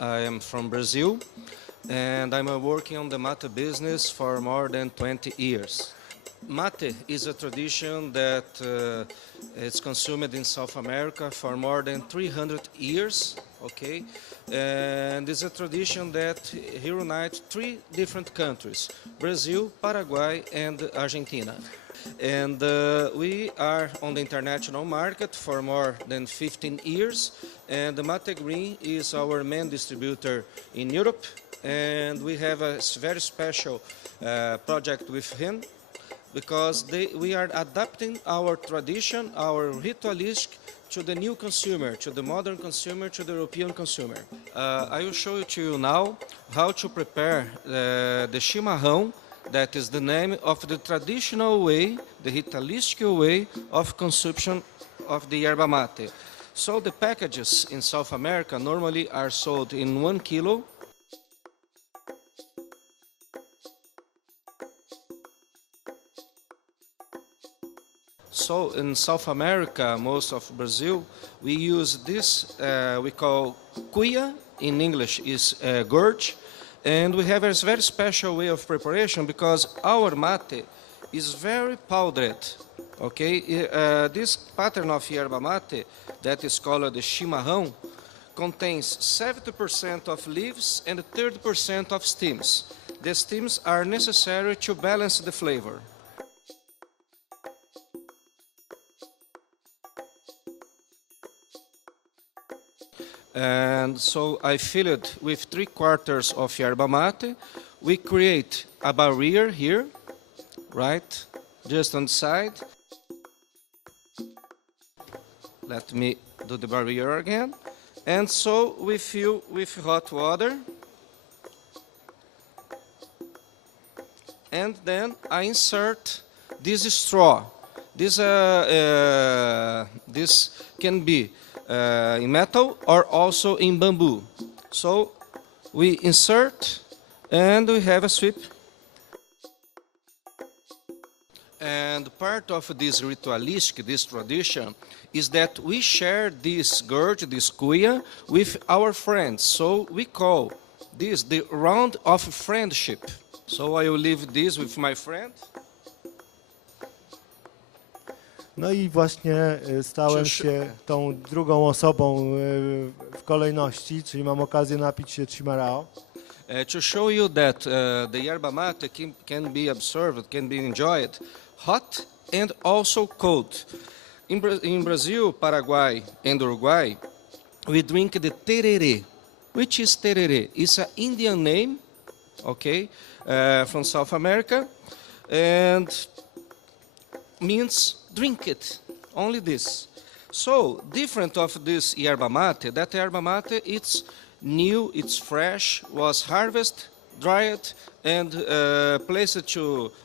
I am from Brazil, and I'm working on the mate business for more than 20 years. Mate is a tradition that is consumed in South America for more than 300 years, okay? And it's a tradition that reunites three different countries, Brazil, Paraguay, and Argentina. And we are on the international market for more than 15 years, and the Mate Green is our main distributor in Europe, and we have a very special project with him because we are adapting our tradition, our ritualistic, to the new consumer, to the modern consumer, to the European consumer. I will show it to you now how to prepare the chimarrão, that is the name of the traditional way, the ritualistic way of consumption of the yerba mate. So the packages in South America normally are sold in 1 kilo. So in South America, most of Brazil, we use this, we call cuia, in English is gourd, and we have a very special way of preparation because our mate is very powdered, okay? This pattern of yerba mate, that is called the chimarrão, contains 70% of leaves and 30% of stems. The stems are necessary to balance the flavor. And so I fill it with 3/4 of yerba mate. We create a barrier here, right, just on the side. Let me do the barrier again. And so we fill with hot water. And then I insert this straw. This can be in metal or also in bamboo. So we insert and we have a sweep. And part of this ritualistic, this tradition, is that we share this gourd, this cuia, with our friends. So we call this the round of friendship. So I will leave this with my friend. No i właśnie stałem się tą drugą osobą w kolejności, czyli mam okazję napić się chimarrão. To show you that the yerba mate can be observed, can be enjoyed hot and also cold. In Brazil, Paraguay, and Uruguay, we drink the tereré. Which is tereré? It's an Indian name, okay, from South America, and means drink it, only this. So, different of this yerba mate, that yerba mate, it's new, it's fresh, was harvested, dried, and placed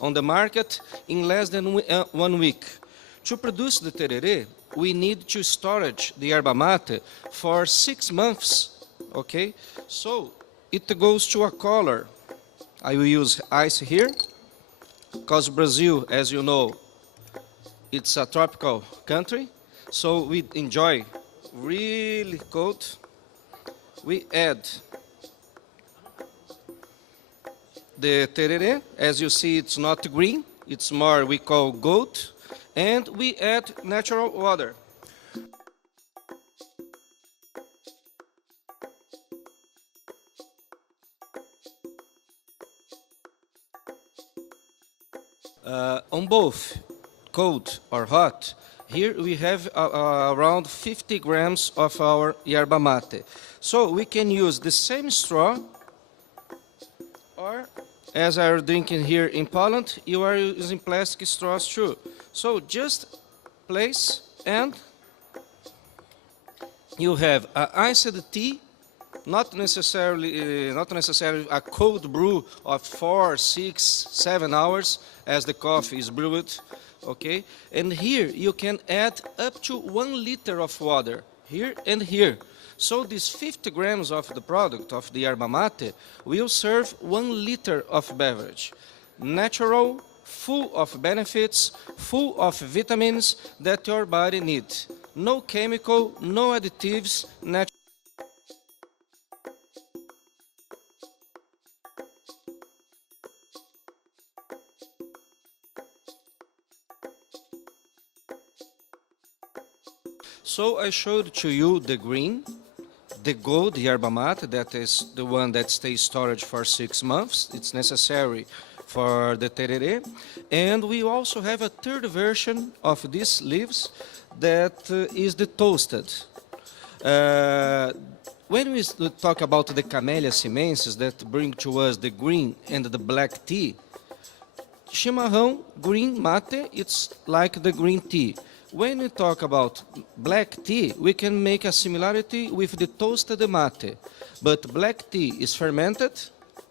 on the market in less than 1 week. To produce the tereré, we need to storage the yerba mate for 6 months, okay? So, it goes to a color. I will use ice here, because Brazil, as you know, it's a tropical country, so we enjoy really cold. We add the tereré. As you see, it's not green, it's more we call gold, and we add natural water. On both cold or hot, here we have around 50 grams of our yerba mate. So we can use the same straw, or as are drinking here in Poland, you are using plastic straws too. So just place and you have iced tea, not necessarily a cold brew of 4, 6, 7 hours as the coffee is brewed. Okay, and here you can add up to 1 liter of water, here and here. So these 50 grams of the product of the yerba mate will serve 1 liter of beverage. Natural, full of benefits, full of vitamins that your body needs. No chemical, no additives, natural. So I showed to you the green, the gold yerba mate, that is the one that stays storage for 6 months. It's necessary for the tereré. And we also have a third version of these leaves that is the toasted. When we talk about the Camellia simensis that bring to us the green and the black tea, chimarrão, green mate, it's like the green tea. When we talk about black tea, we can make a similarity with the toasted mate. But black tea is fermented,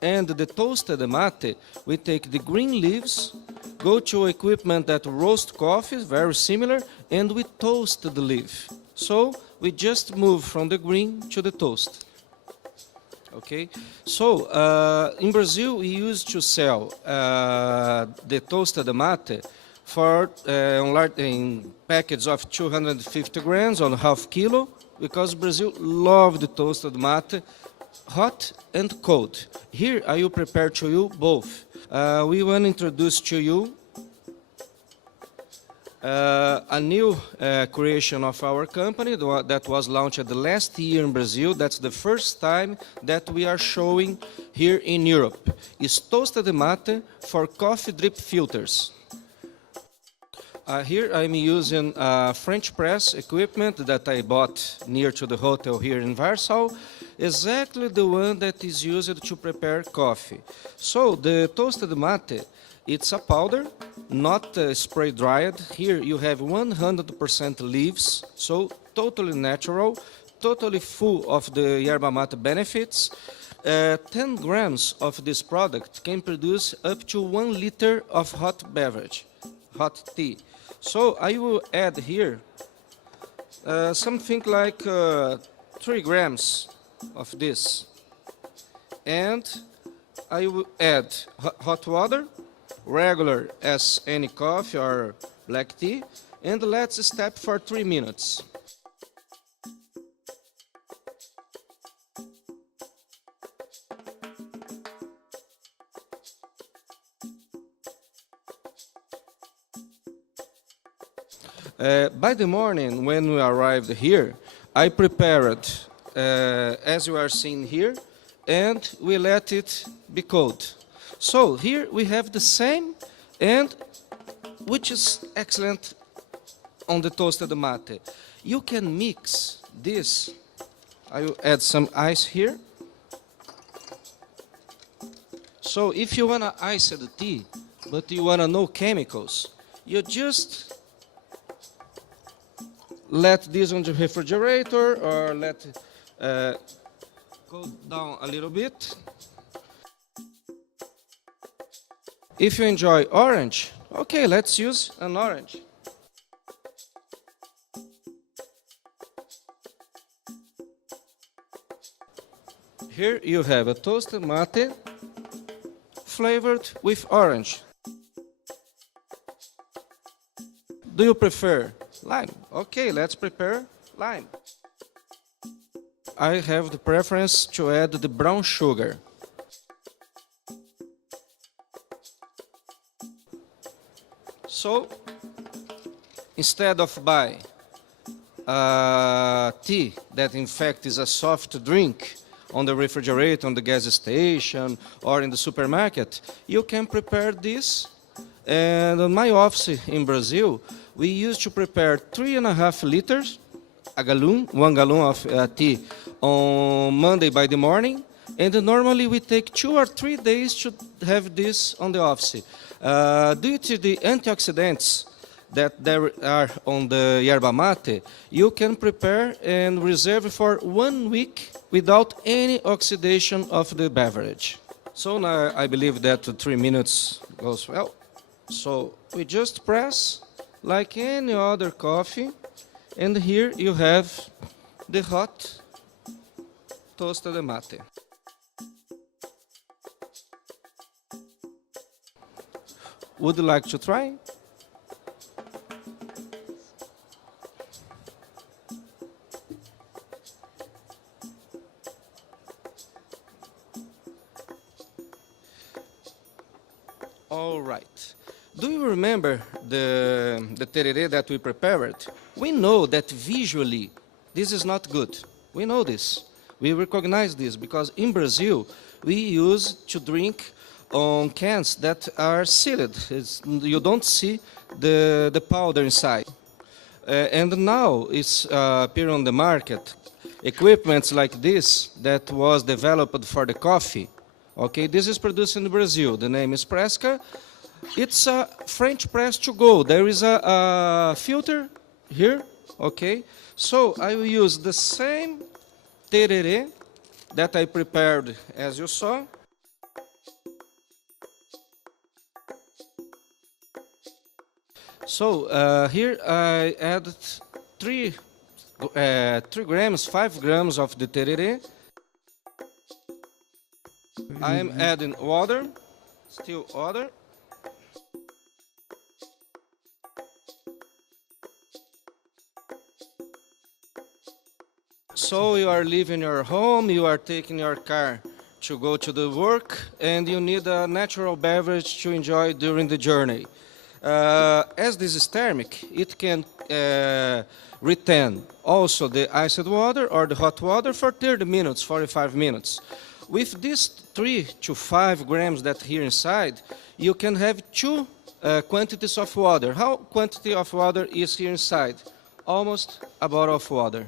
and the toasted mate, we take the green leaves, go to equipment that roast coffee, very similar, and we toast the leaf. So we just move from the green to the toast. Okay, so in Brazil we used to sell the toasted mate for in packets of 250 grams on half kilo, because Brazil loved the toasted mate, hot and cold. Here I will prepare to you both. We want to introduce to you a new creation of our company that was launched the last year in Brazil. That's the first time that we are showing here in Europe. It's toasted mate for coffee drip filters. Here I'm using French press equipment that I bought near to the hotel here in Warsaw, exactly the one that is used to prepare coffee. So the toasted mate, it's a powder, not spray dried. Here you have 100% leaves, so totally natural, totally full of the yerba mate benefits. 10 grams of this product can produce up to 1 liter of hot beverage, hot tea. So I will add here something like 3 grams of this. And I will add hot water, regular as any coffee or black tea, and let's step for 3 minutes. By the morning, when we arrived here, I prepared, as you are seeing here, and we let it be cold. So here we have the same, and which is excellent on the toasted mate. You can mix this. I will add some ice here. So if you want to ice the tea, but you want to no chemicals, you just let this on the refrigerator or let it go down a little bit. If you enjoy orange, okay, let's use an orange. Here you have a toasted mate flavored with orange. Do you prefer lime? Okay, let's prepare lime. I have the preference to add the brown sugar. So, instead of buy tea that in fact is a soft drink on the refrigerator, on the gas station, or in the supermarket, you can prepare this. And on my office in Brazil, we used to prepare 3.5 liters, a gallon, 1 gallon of tea on Monday by the morning. And normally we take 2 or 3 days to have this on the office. Due to the antioxidants that there are on the yerba mate, you can prepare and reserve for 1 week without any oxidation of the beverage. So now I believe that 3 minutes goes well. So we just press like any other coffee, and here you have the hot toasted mate. Would you like to try? All right. Do you remember the tereré that we prepared? We know that visually this is not good. We know this. We recognize this because in Brazil we use to drink on cans that are sealed. You don't see the powder inside. And now it's appear on the market equipments like this that was developed for the coffee. Okay, this is produced in Brazil. The name is Presca. It's a French press to go. There is a filter here. Okay, so I will use the same tereré that I prepared as you saw. So here I added 3 grams, 5 grams of the tereré. I am adding water, still water. So you are leaving your home, you are taking your car to go to the work, and you need a natural beverage to enjoy during the journey. As this is thermic, it can retain also the iced water or the hot water for 30 minutes, 45 minutes. With these 3 to 5 grams that here inside, you can have 2 quantities of water. How quantity of water is here inside? Almost a bottle of water.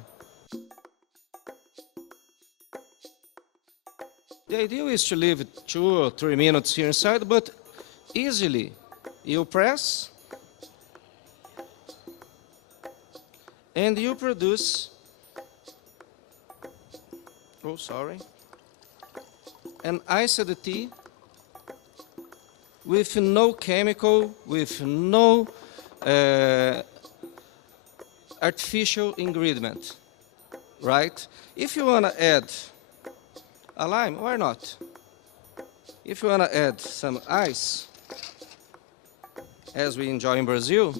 The idea is to leave 2 or 3 minutes here inside, but easily you press and you produce, an iced tea with no chemical, with no artificial ingredient, right? If you want to add a lime, why not? If you want to add some ice, as we enjoy in Brazil,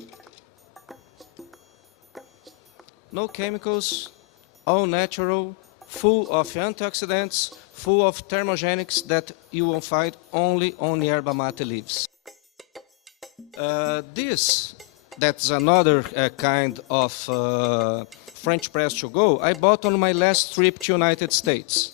no chemicals, all natural, full of antioxidants, full of thermogenics that you will find only on yerba mate leaves. That's another kind of French press to go I bought on my last trip to United States.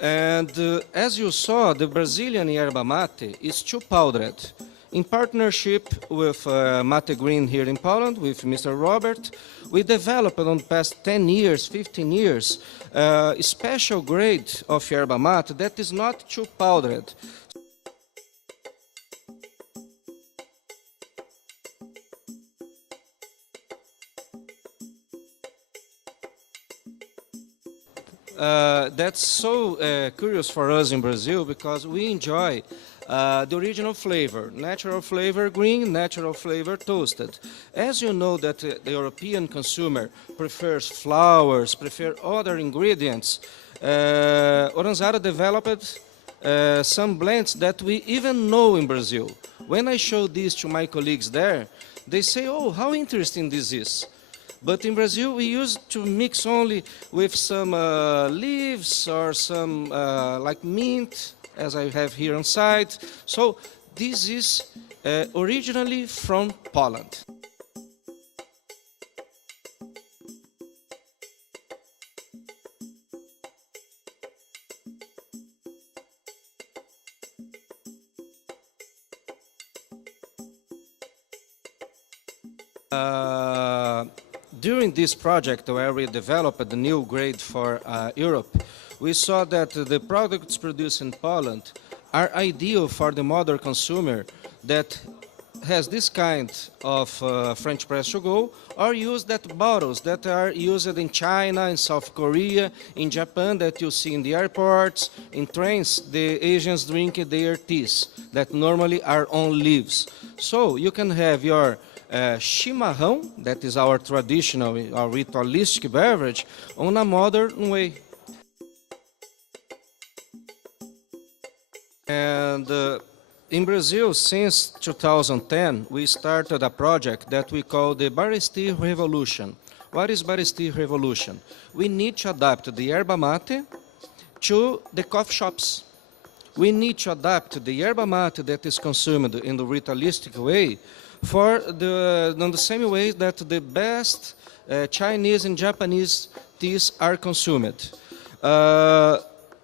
And as you saw, the Brazilian yerba mate is too powdered. In partnership with Mate Green here in Poland, with Mr. Robert, we developed on the past 10 years, 15 years, a special grade of yerba mate that is not too powdered. That's so curious for us in Brazil because we enjoy the original flavor, natural flavor green, natural flavor toasted. As you know that the European consumer prefers flowers, prefer other ingredients, Oranzada developed some blends that we even know in Brazil. When I show this to my colleagues there, they say, oh, how interesting this is. But in Brazil, we used to mix only with some leaves or some like mint, as I have here on site. So this is originally from Poland. During this project where we developed the new grade for Europe, we saw that the products produced in Poland are ideal for the modern consumer that has this kind of French press to go, or use that bottles that are used in China, in South Korea, in Japan, that you see in the airports, in trains, the Asians drink their teas that normally are on leaves. So you can have your chimarrão, that is our traditional, our ritualistic beverage, on a modern way. And in Brazil, since 2010, we started a project that we call the Barista Revolution. What is Barista Revolution? We need to adapt the yerba mate to the coffee shops. we need to adapt the yerba mate that is consumed in the ritualistic way in the same way that the best Chinese and Japanese teas are consumed.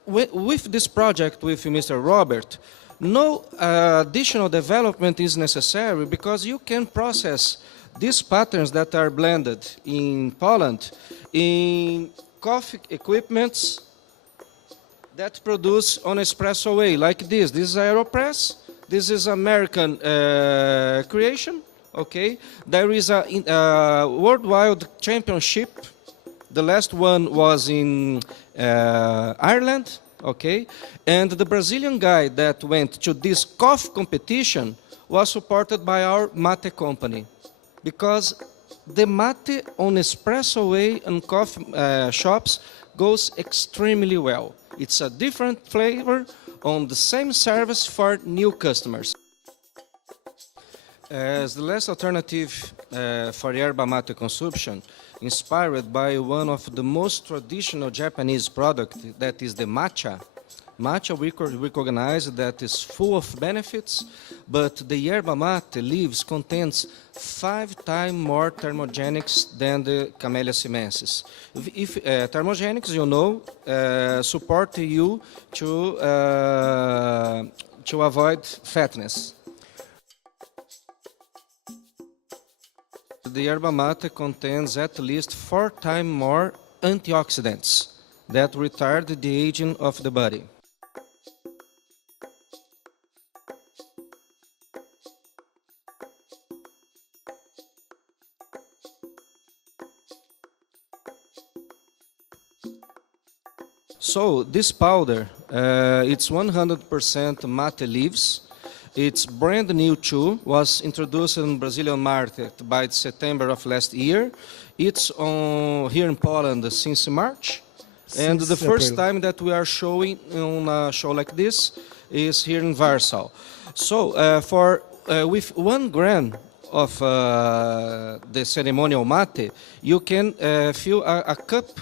With this project with Mr. Robert, no additional development is necessary because you can process these patterns that are blended in Poland in coffee equipments that produce on espresso way, like this. This is AeroPress. This is American creation. Okay, there is a worldwide championship. The last one was in Ireland. Okay, and the Brazilian guy that went to this coffee competition was supported by our mate company, because the mate on espresso way and coffee shops goes extremely well. It's a different flavor on the same service for new customers. As the last alternative for yerba mate consumption, inspired by one of the most traditional Japanese products, that is the matcha. Matcha we recognize that is full of benefits, but the yerba mate leaves contains 5 times more thermogenics than the Camellia sinensis. If thermogenics, you know, support you to avoid fatness. The yerba mate contains at least 4 times more antioxidants that retard the aging of the body. So this powder, it's 100% mate leaves. It's brand new too, was introduced in Brazilian market by September of last year. It's here in Poland since March. And the first time that we are showing on a show like this is here in Warsaw. So with 1 gram of the ceremonial mate, you can fill a cup,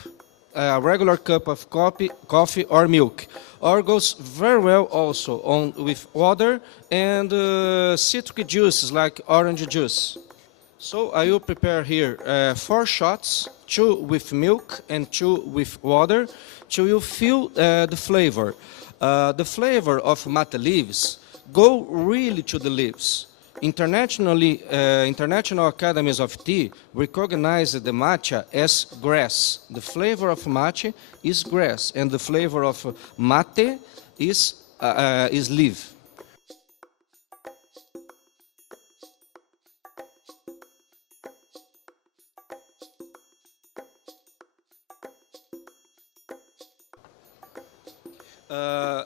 a regular cup of coffee or milk, or goes very well also with water and citric juices like orange juice. So I will prepare here 4 shots, 2 with milk and 2 with water, to you feel the flavor. The flavor of mate leaves go really to the leaves. International academies of tea recognize the matcha as grass. The flavor of matcha is grass, and the flavor of mate is leaf.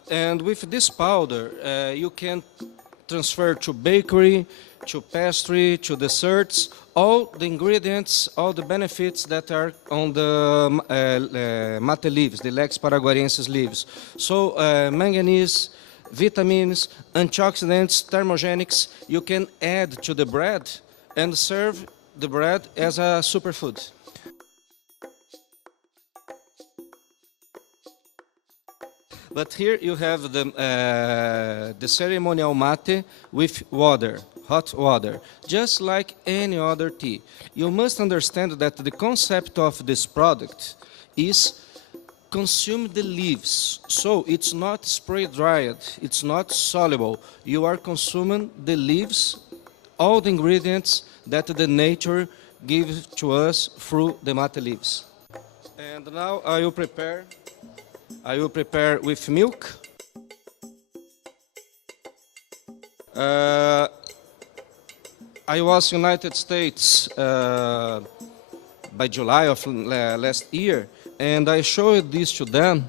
And with this powder, you can transfer to bakery, to pastry, to desserts, all the ingredients, all the benefits that are on the mate leaves, the Lex paraguarensis leaves. So manganese, vitamins, antioxidants, thermogenics, you can add to the bread and serve the bread as a superfood. But here you have the ceremonial mate with water, hot water, just like any other tea. You must understand that the concept of this product is consume the leaves. So it's not spray dried, it's not soluble. You are consuming the leaves, all the ingredients that the nature gives to us through the mate leaves. And now I will prepare with milk. I was in the United States by July of last year, and I showed this to them.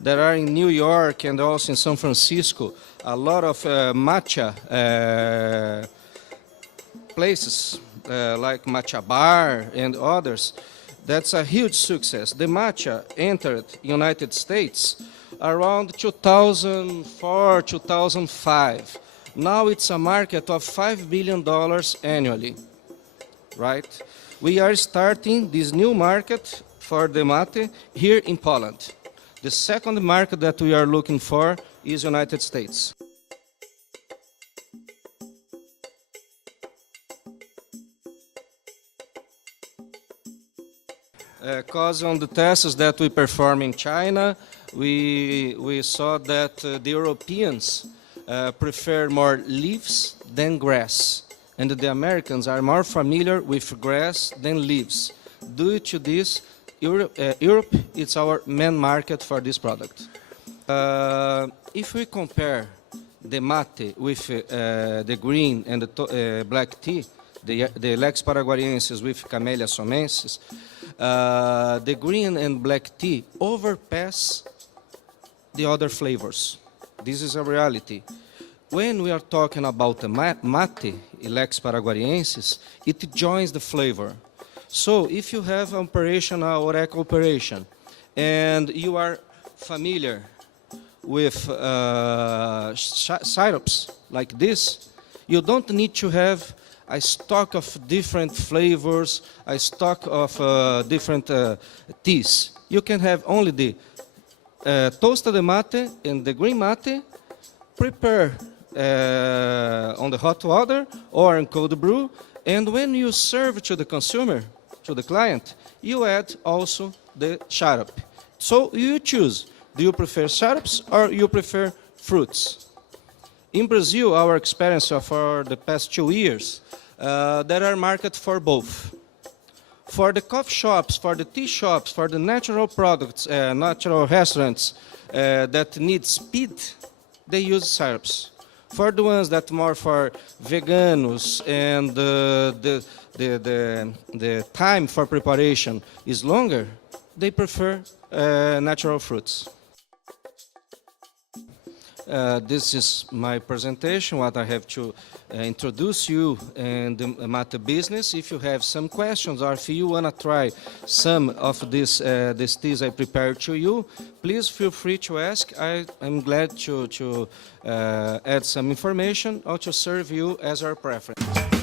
There are in New York and also in San Francisco a lot of matcha places like Matcha Bar and others. That's a huge success. The matcha entered United States around 2004, 2005. Now it's a market of $5 billion annually, right? We are starting this new market for the mate here in Poland. The second market that we are looking for is United States. Because on the tests that we perform in China, we saw that the Europeans prefer more leaves than grass, and the Americans are more familiar with grass than leaves. Due to this, Europe is our main market for this product. If we compare the mate with the green and the black tea, the Lex paraguariensis with Camellia somensis, the green and black tea overpass the other flavors. This is a reality. When we are talking about the mate, Lex paraguariensis, it joins the flavor. So if you have an operation, an oreca operation, and you are familiar with syrups like this, you don't need to have a stock of different flavors, a stock of different teas. You can have only the tosta de mate and the green mate, prepare on the hot water or in cold brew, and when you serve to the consumer, to the client, you add also the syrup. So you choose, do you prefer syrups or you prefer fruits? In Brazil, our experience for the past 2 years, there are markets for both. For the coffee shops, for the tea shops, for the natural products, natural restaurants that need speed, they use syrups. For the ones that more for veganos and the time for preparation is longer, they prefer natural fruits. This is my presentation, what I have to introduce you in the mate business. If you have some questions or if you want to try some of these teas I prepared to you, please feel free to ask. I'm glad to add some information or to serve you as our preference.